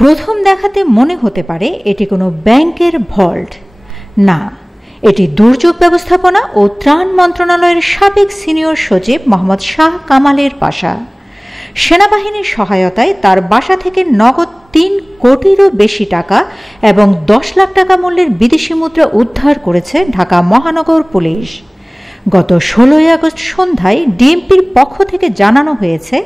প্রথম দেখাতে মনে হতে পারে এটি কোনো ব্যাংকের ভল্ট। না, এটি দুর্যোগ ব্যবস্থাপনা ও ত্রাণ মন্ত্রণালয়ের সাবেক সিনিয়র সচিব মোহাম্মদ শাহ কামালের বাসা। সেনাবাহিনীর সহায়তায় তার বাসা থেকে নগদ ৩ কোটিরও বেশি টাকা এবং ১০ লাখ টাকা মূল্যের বিদেশি মুদ্রা উদ্ধার করেছে ঢাকা মহানগর পুলিশ। গত ১৬ই আগস্ট সন্ধ্যায় ডিএমপির পক্ষ থেকে জানানো হয়েছে,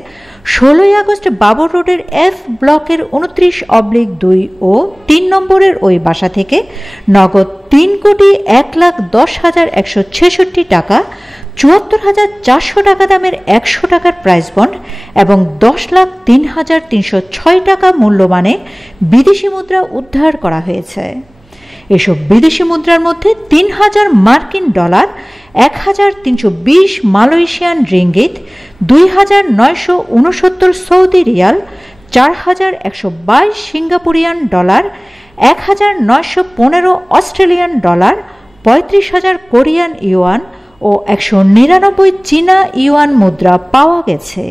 ১৬ই আগস্ট বাবর রোডের F ব্লকের ২৯/২ ও ৩ নম্বরের ওই বাসা থেকে নগদ ৩,১,১০,১৬৬ টাকা, ৭৪,৪০০ টাকা দামের ১০০ টাকার প্রাইজ বন্ড এবং ১০,০৩,৩০৬ টাকা মূল্যমানে বিদেশি মুদ্রা উদ্ধার করা হয়েছে। এসব বিদেশি মুদ্রার মধ্যে ৩,০০০ মার্কিন ডলার, ১,৩২০ মালয়েশিয়ান রিঙ্গিত, ২,৯৬৯ সৌদি রিয়াল, ৪,১২২ সিঙ্গাপুরিয়ান ডলার, ১,৯১৫ অস্ট্রেলিয়ান ডলার, ৩৫,০০০ কোরিয়ান ইউয়ান ও ১৯৯ চীনা ইউয়ান মুদ্রা পাওয়া গেছে।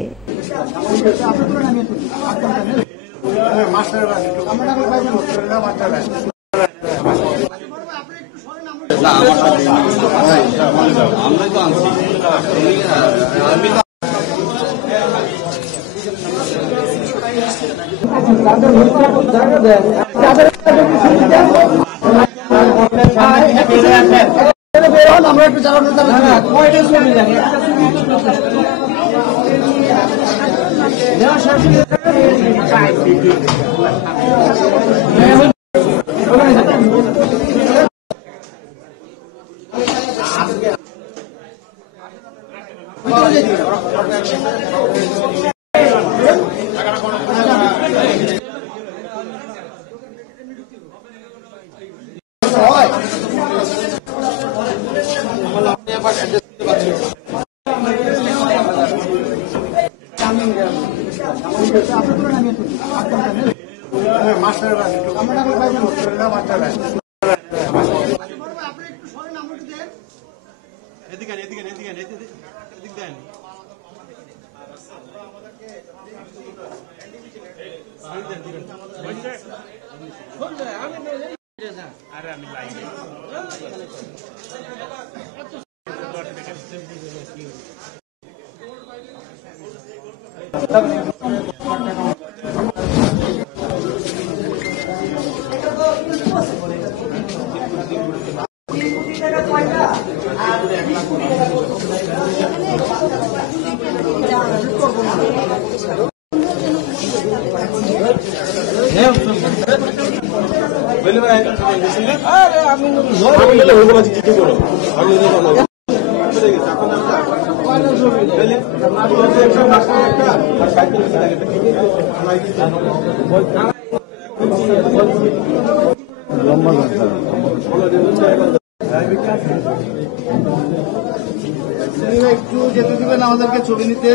আমরা একটু যেতে দিবেন আমাদেরকে ছবি নিতে,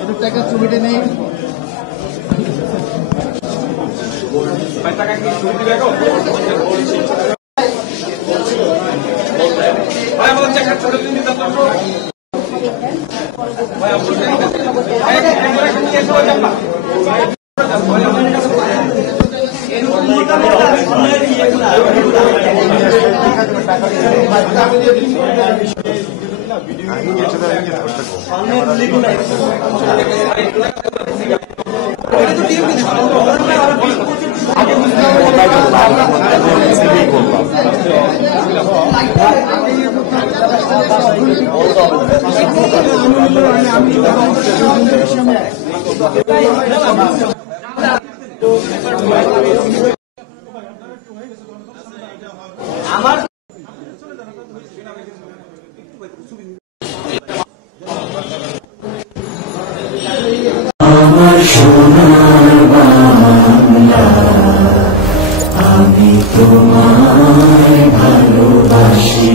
একটু টাকার ছবিটা নেই। আমি তোমায় ভালোবাসি।